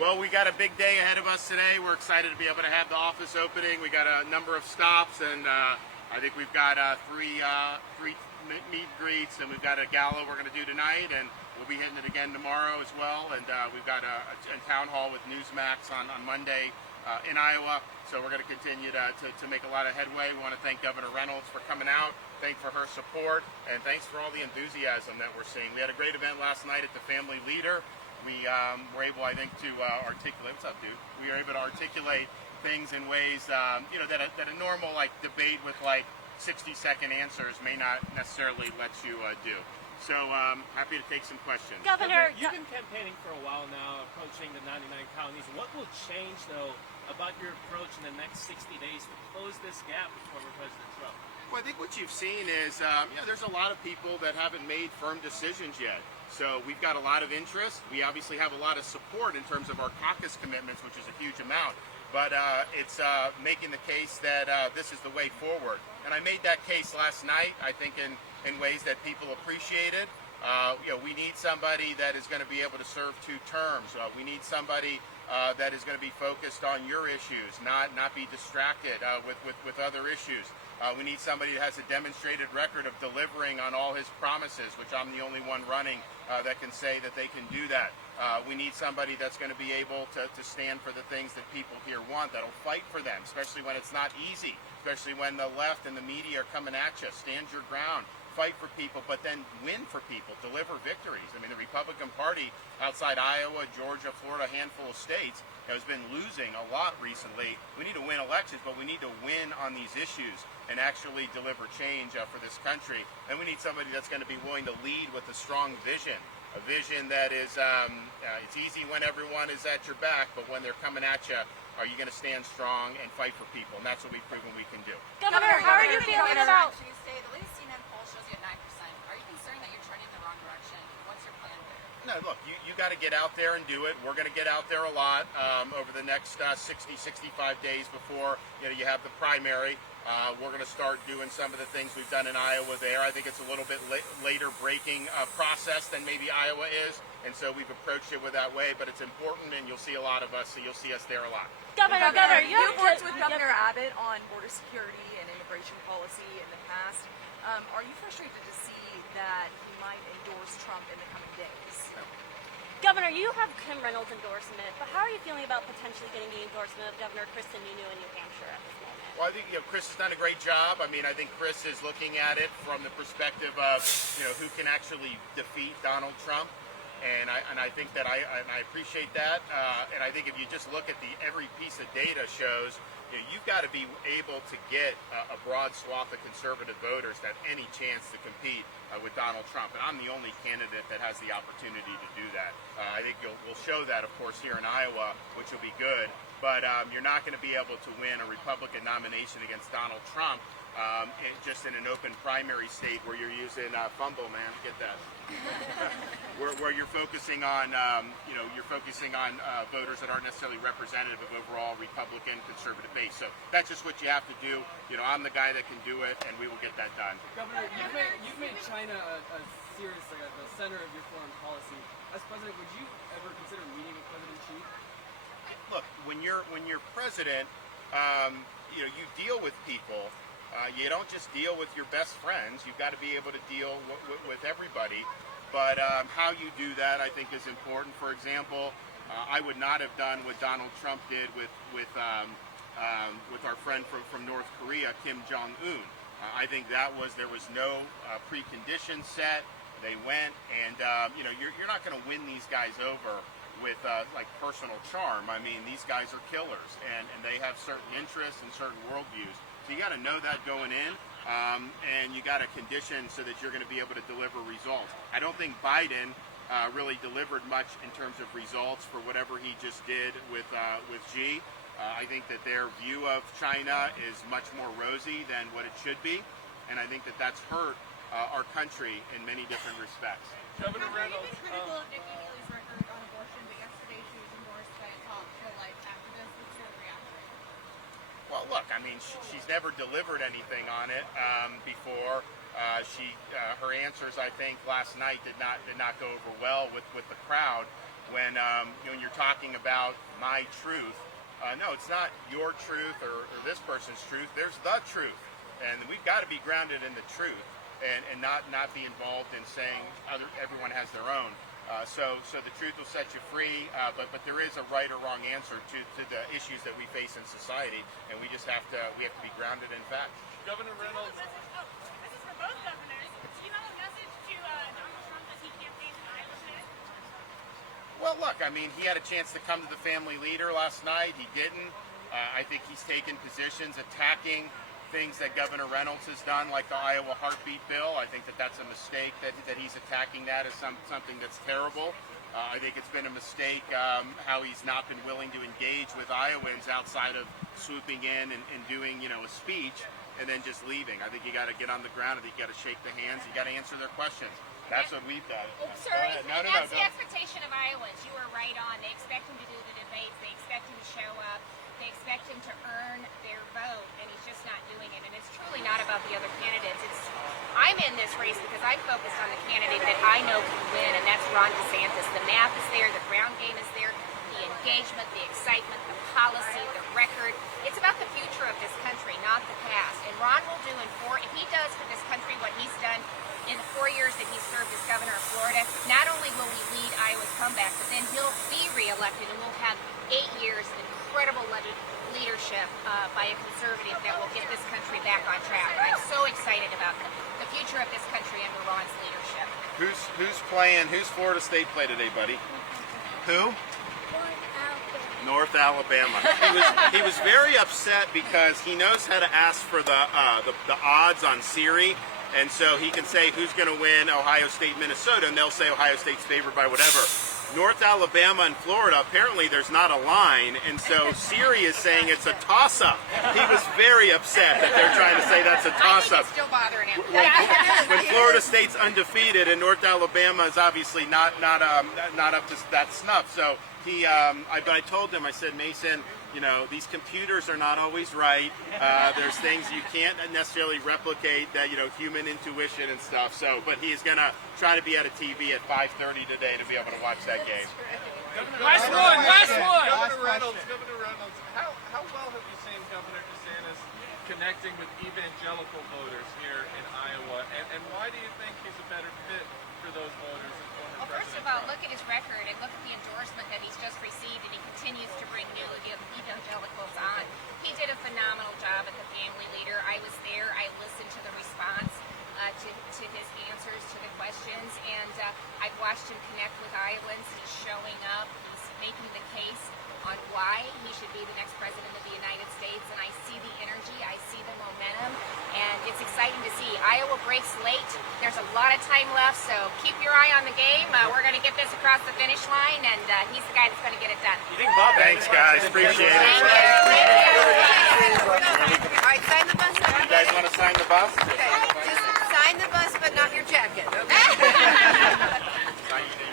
Well, we got a big day ahead of us today. We're excited to be able to have the office opening. We got a number of stops, and I think we've got three meet and greets, and we've got a gala we're going to do tonight, and we'll be hitting it again tomorrow as well. And we've got a town hall with Newsmax on Monday in Iowa. So we're going to continue to make a lot of headway. We want to thank Governor Reynolds for coming out, thank for her support, and thanks for all the enthusiasm that we're seeing. We had a great event last night at the Family Leader. We were able, I think, to articulate. What's up, dude? We were able to articulate things in ways, that a normal debate with 60-second answers may not necessarily let you do. So happy to take some questions. Governor, you've been campaigning for a while now, approaching the 99 counties. What will change, though, about your approach in the next 60 days to close this gap with former President Trump? Well, I think what you've seen is, there's a lot of people that haven't made firm decisions yet. So we've got a lot of interest. We obviously have a lot of support in terms of our caucus commitments, which is a huge amount. But it's making the case that this is the way forward. And I made that case last night, I think, in ways that people appreciated. We need somebody that is going to be able to serve 2 terms. We need somebody that is going to be focused on your issues, not be distracted with other issues. We need somebody that has a demonstrated record of delivering on all his promises, which I'm the only one running that can say that they can do that. We need somebody that's going to be able to stand for the things that people here want, that'll fight for them, especially when it's not easy, especially when the left and the media are coming at you. Stand your ground. Fight for people, but then win for people, deliver victories. I mean, the Republican Party outside Iowa, Georgia, Florida, a handful of states, has been losing a lot recently. We need to win elections, but we need to win on these issues and actually deliver change for this country. And we need somebody that's going to be willing to lead with a strong vision. A vision that is, it's easy when everyone is at your back, but when they're coming at you, are you going to stand strong and fight for people? And that's what we've proven we can do. Governor, how are you feeling about Tuesday? The latest CNN poll shows you at 9%. Are you concerned that you're trending in the wrong direction? What's your plan there? No, look, you got to get out there and do it. We're going to get out there a lot over the next 60, 65 days before you have the primary. We're going to start doing some of the things we've done in Iowa there. I think it's a little bit later breaking process than maybe Iowa is, and so we've approached it with that way, but it's important, and you'll see a lot of us, so you'll see us there a lot. Governor, you've worked with Governor Abbott on border security and immigration policy in the past. Are you frustrated to see that he might endorse Trump in the coming days? Governor, you have Kim Reynolds' endorsement, but how are you feeling about potentially getting the endorsement of Governor Chris Sununu in New Hampshire at this moment? Well, I think Chris has done a great job. I mean, I think Chris is looking at it from the perspective of who can actually defeat Donald Trump, and I think that I appreciate that. And I think if you just look at every piece of data shows, you've got to be able to get a broad swath of conservative voters that have any chance to compete with Donald Trump. And I'm the only candidate that has the opportunity to do that. I think we'll show that, of course, here in Iowa, which will be good. But you're not going to be able to win a Republican nomination against Donald Trump just in an open primary state where you're using fumble, man. Get that? where you're focusing on, voters that aren't necessarily representative of overall Republican conservative base. So that's just what you have to do. I'm the guy that can do it, and we will get that done. Governor, you've made China a serious, the center of your foreign policy. As president, would you ever consider meeting with President Xi? Look, when you're president, you deal with people. You don't just deal with your best friends. You've got to be able to deal with everybody. But how you do that, I think, is important. For example, I would not have done what Donald Trump did with our friend from North Korea, Kim Jong-un. I think there was no preconditions set. They went, and you're not going to win these guys over with personal charm. I mean, these guys are killers, and they have certain interests and certain worldviews. So you got to know that going in, and you got to condition so that you're going to be able to deliver results. I don't think Biden really delivered much in terms of results for whatever he just did with Xi. I think that their view of China is much more rosy than what it should be, and I think that that's hurt our country in many different respects. Governor Reynolds, you've been critical of Nikki Haley's record on abortion, but yesterday she was endorsed by a top pro-life activist. What's your reaction? Well, look, I mean, she's never delivered anything on it before. Her answers, I think, last night did not go over well with the crowd. when when you're talking about my truth. No, it's not your truth or this person's truth. There's the truth, and we've got to be grounded in the truth, and not be involved in saying everyone has their own. So the truth will set you free, but there is a right or wrong answer to the issues that we face in society, and we just have to be grounded in fact. Governor Reynolds. This is for both governors. Do you have a message to Donald Trump as he campaigns in Iowa today? Well, look, I mean, he had a chance to come to the family leader last night. He didn't. I think he's taken positions attacking things that Governor Reynolds has done, like the Iowa heartbeat bill. I think that's a mistake that he's attacking that as something that's terrible. I think it's been a mistake how he's not been willing to engage with Iowans outside of swooping in and doing, a speech and then just leaving. I think you got to get on the ground. I think you got to shake the hands. You got to answer their questions. That's what we've done. Sir, that's the expectation of Iowans. You were right on. They expect him to do the debates. They expect him to show up. They expect him to earn their vote, and he's just not doing it. And it's truly not about the other candidates. I'm in this race because I'm focused on the candidate that I know can win, and that's Ron DeSantis. The math is there. The ground game is there. The engagement, the excitement, the policy, the record. It's about the future of this country, not the past. And Ron will do if he does for this country what he's done in the 4 years that he served as governor of Florida, not only will we lead Iowa's comeback, but then he'll be reelected and we'll have 8 years of incredible leadership by a conservative that will get this country back on track. I'm so excited about the future of this country under Ron's leadership. Who's playing? Who's Florida State play today, buddy? Who? North Alabama. He was very upset because he knows how to ask for the odds on Siri, and so he can say who's going to win Ohio State, Minnesota, and they'll say Ohio State's favored by whatever. North Alabama and Florida, apparently there's not a line, and so Siri is saying it's a toss-up. He was very upset that they're trying to say that's a toss-up. I think it's still bothering him. When Florida State's undefeated and North Alabama is obviously not up to that snuff, so but I told him, I said, Mason, these computers are not always right. There's things you can't necessarily replicate, that human intuition and stuff. So, but he's gonna try to be at a TV at 5:30 today to be able to watch that game. Last one. Governor Reynolds, how well have you seen Governor DeSantis connecting with evangelical voters here in Iowa, and why do you think he's a better fit for those voters? Well, first of all, look at his record and look at the endorsement that he's just received, and he continues to bring new evangelicals on. He did a phenomenal job at the family leader. I was there. I listened to the response to his answers to the questions, and I've watched him connect with Iowans. He's showing up. He's making the case on why he should be the next president of the United States, and I see the energy, I see the momentum, and it's exciting to see. Iowa breaks late. There's a lot of time left, so keep your eye on the game. We're going to get this across the finish line, and he's the guy that's going to get it done. Thanks, guys. Appreciate it. Thank you. All right, sign the bus. You guys want to sign the bus? Okay, just sign the bus, but not your jacket. Okay.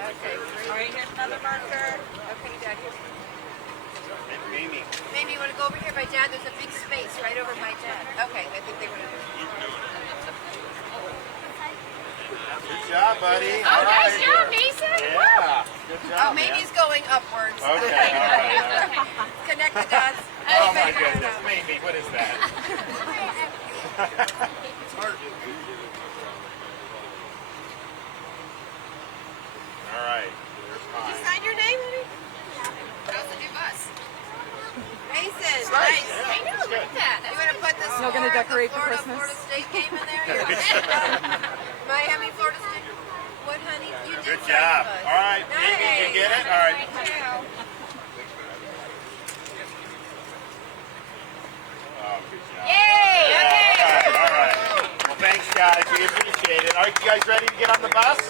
Okay. All right, here's another marker. Okay, Dad. Mimi. Maybe you want to go over here by Dad? There's a big space right over by Dad. Okay, I think they want to do it. Good job, buddy. Oh, nice job, Mason. Yeah. Good job. Oh, Mimi's going upwards. Okay. All right. Connect the dots. Oh my goodness, Mimi, what is that? All right. There's Did you mine. sign your name, honey? How's the new bus? Mason, nice. I know, look at that. You want to put the Still gonna decorate for Florida, Christmas? Florida State game in there? Miami, Florida State. What, honey? You did Good sign job. the bus. All right, Mimi, you get it? All right. Thank you. Oh, good job. Yay! Okay. All right. Well, thanks, guys. We appreciate it. Are you guys ready to get on the bus?